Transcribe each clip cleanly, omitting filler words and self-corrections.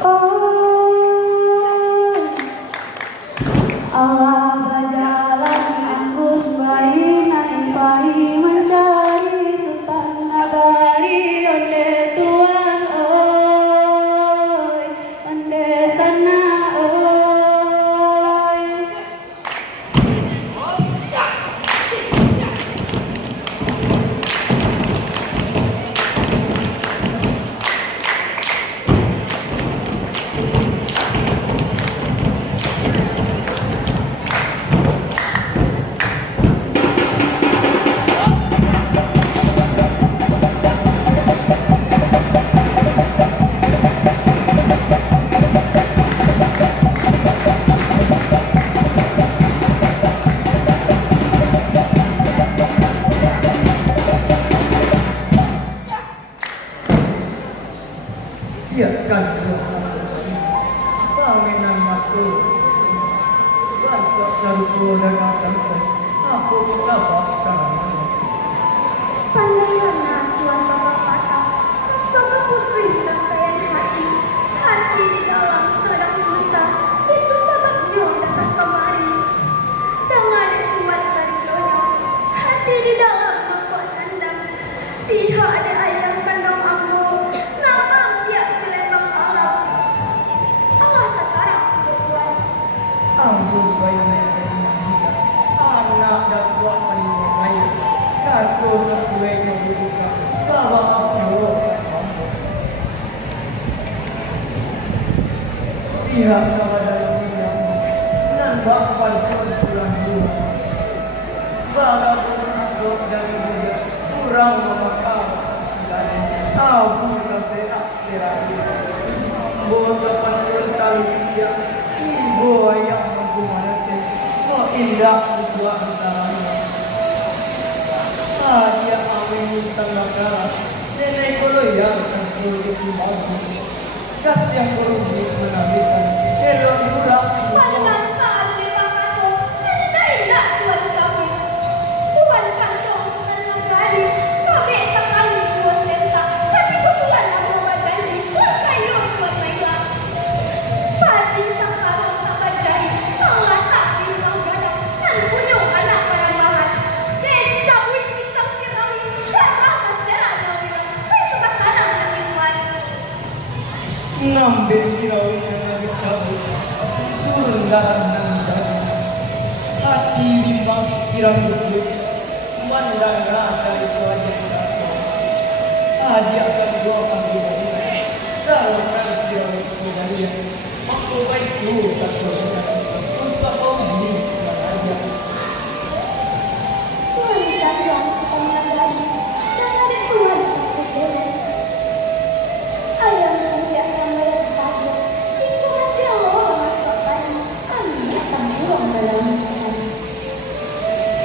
Allah berjalan anggun bayi naik bayi mencari sultan nagari onde tuan oi onde sana oi. Tiapkan pangenan matu bantuan saruku dan asam aku bisa bahkan Pandai mana Tuan Bapak Patah, rasa putri rangkaian hati, hati di dalam sedang susah, itu sebabnya datang kemari. Dengan kuat dari doa, hati di dalam mangkok nandang, pihak ada ayam kandung ambo, nama dia selembang alam. Allah terkarang Tuan. ampun baiknya anak dan buat terima baik aku sesuai kebutuhan bawa aku pihak kepada dunia nampak pantun pulang dua bawa pun masuk dan juga kurang memakam dan aku nasihat sirati bosa pantun kali dia ibu yang mampu mengerti indah uswah bersama dia amin tangga kalah nenek kalau yang kasih itu mampu kas yang beruji menabikan elok murah Pantas ada bapakku, tidak Tuan Sapi. Tuan kandung senang kali, kami sekali dua senta, tapi Tuan aku berjanji, kayu Tuan Maila. Pati sekarang tak berjanji, Allah tak bilang gadang, dan punya anak bahan-bahan. Kecawi pisang sirami, dan rasa serah jauhilah, itu kesana Tuan. ngambil sirawi yang lebih cabut turun dalam nangis hati bimbang kirang besut mandang rasa itu aja dia akan doakan diri salurkan sirawi itu dari aku baik dulu tak untuk kau ini aja Tuan kandung setengah dari, dan ada Tuan aku boleh. Ayam kuliah yang bayar pagi, lingkungan jauh masuk tadi, kami akan buang dalam hutan.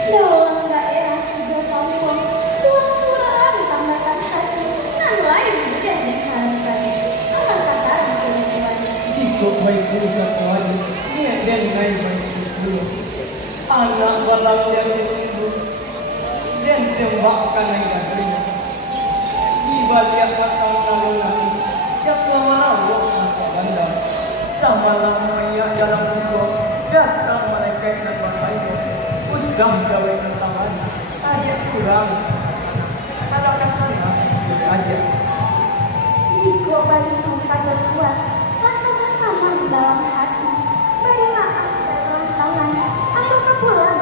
Dalam daerah hijau kampung, tuang suraan tambahkan hati, nan lain mudah diharapkan. Allah kata Tuan. jika baik dulu tak wajib niat dan naik baik dulu anak balang yang menunggu dan tembakkan yang katanya tiba dia katang lalu lagi siapa merawat masa ganda sama lamanya dalam hidup datang mereka dan berbaik usah gawe tangan adik surang anak sana jadi aja Jika balik pada Tuan, rasa sama di dalam hati. Beri maaf dalam tangan, anggap pulang.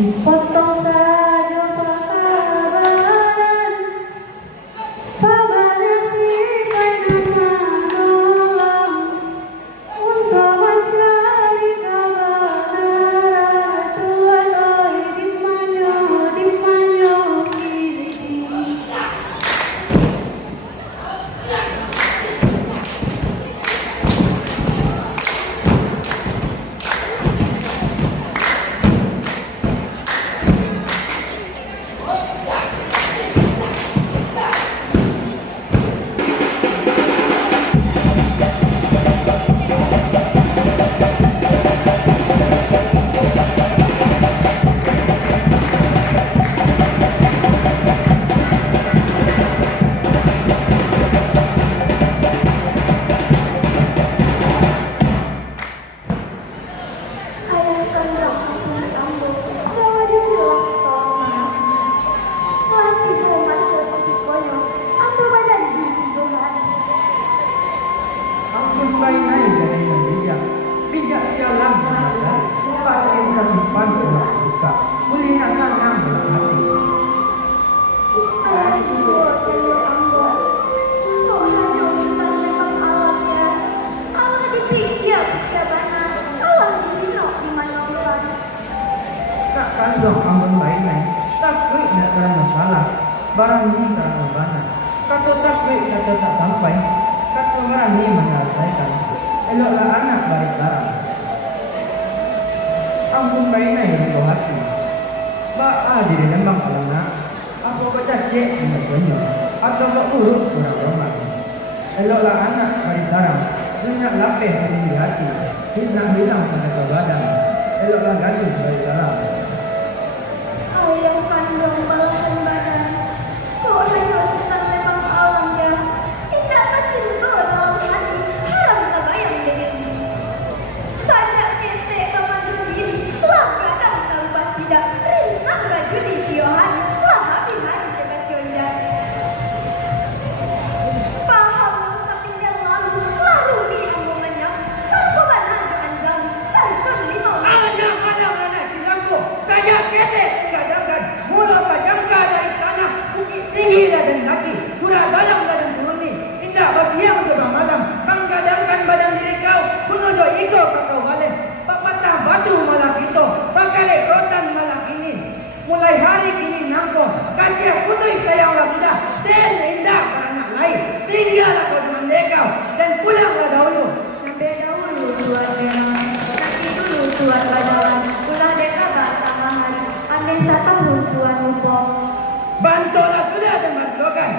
Dipotong saja pakabaran, pabana sipai menolong untuk mencari kebenaran. Tuhan oi dimanyo kini. Ayah kandang ampun ambo, rawa jukulah tolong maafnya. Laki bu masuk di konyol, ambo berjanji di Tuhan. Ampun bainai dari bijak. Bijak sialan berada. Pada kita simpan orang buka. Boleh nak sanang berhati. Ayah jiwa jalur ambo, Tuhan doa senang memang alamnya. Allah dipikir bana, Allah dibinok di mana bulan. Tak kandung ampun bainai. Takut nak kerana salah. Barang ni kerana bana. Kata takut kata tak sampai. Kata orang ni menyelesaikan. Eloklah anak baik barang. Ampun bainai untuk hati. Ba'a diri lembang alana. Apa baca cek dengan suanya. Atau tak urut kurang lemah. Eloklah anak baik barang. Banyak lapih di hati. Hilang sampai ke badan. Eloklah gadis baik salam. Ayah kandung balasan badan, Tuhan doa senang memang alamnya. Indah cinta dalam hati, haram tak bayang diri. Sajak ketek memandu diri, langganan tambah tidak, rintang baju di kiohan, lah habis hari bebas yonjan. Paham dosa pindah lalu, larumi ambo menyam, sampo mana jangan jauh, santun limau. Anak cintaku, saya ketek kadangkan mula sajangka dari tanah bukit tinggi dan kaki, kurang dalam dan turuni, indah basiang ke malam, menggadangkan badan diri kau, menunduk ego kau balik, patah batu malam itu, pakai rotan malam ini, mulai hari kini nangko, kasih putri sayanglah sudah, dan indah ke anak lain, tinggallah kau dengan dekau, dan pulanglah dahulu. Sampai dahulu tuan memang, nanti dulu tuan badawan, pulang deka batang hari, ambil setahun tuan lupa. Bantulah sudah dan bantukan,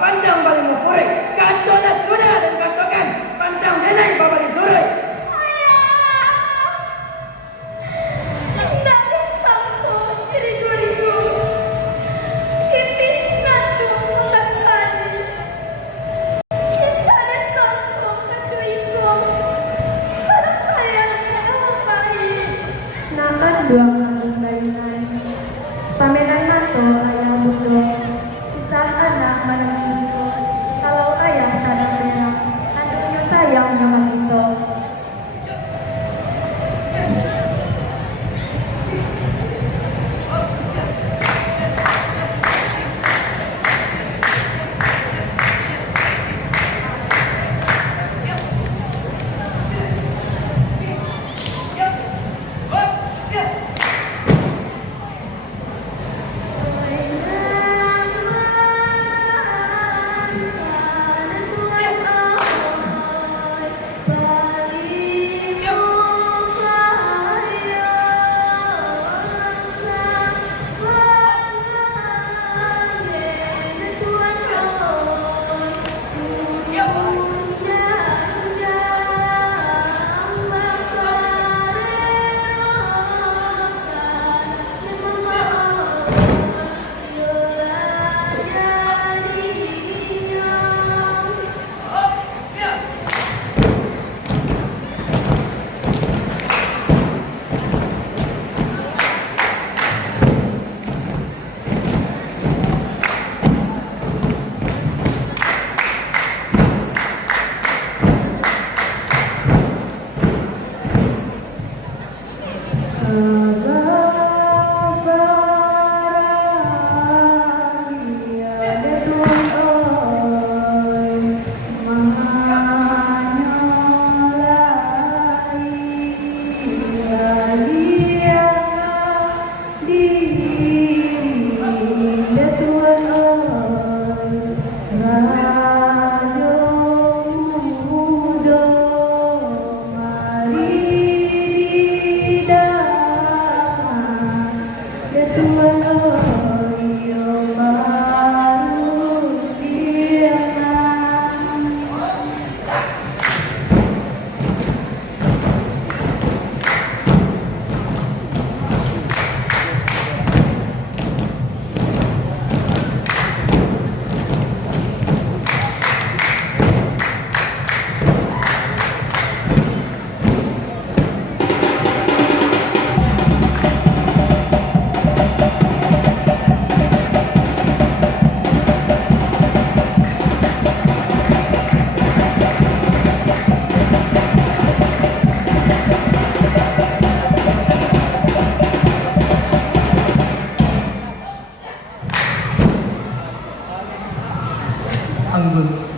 pandang balik mupuri, kantolah sudah dan bantukan, pandang nenek bapa di sore. Tidak sampo siri duriku, ipis nandu tak tani. Kita ada sampo kecuiku, sarap sayang dalam bayi. Nakan dua kandung bayi-bayi, pameran mato ayah budo, kisah anak menentu. Kalau ayah sadar merah, kandungnya sayang nama kita. Abah anggun.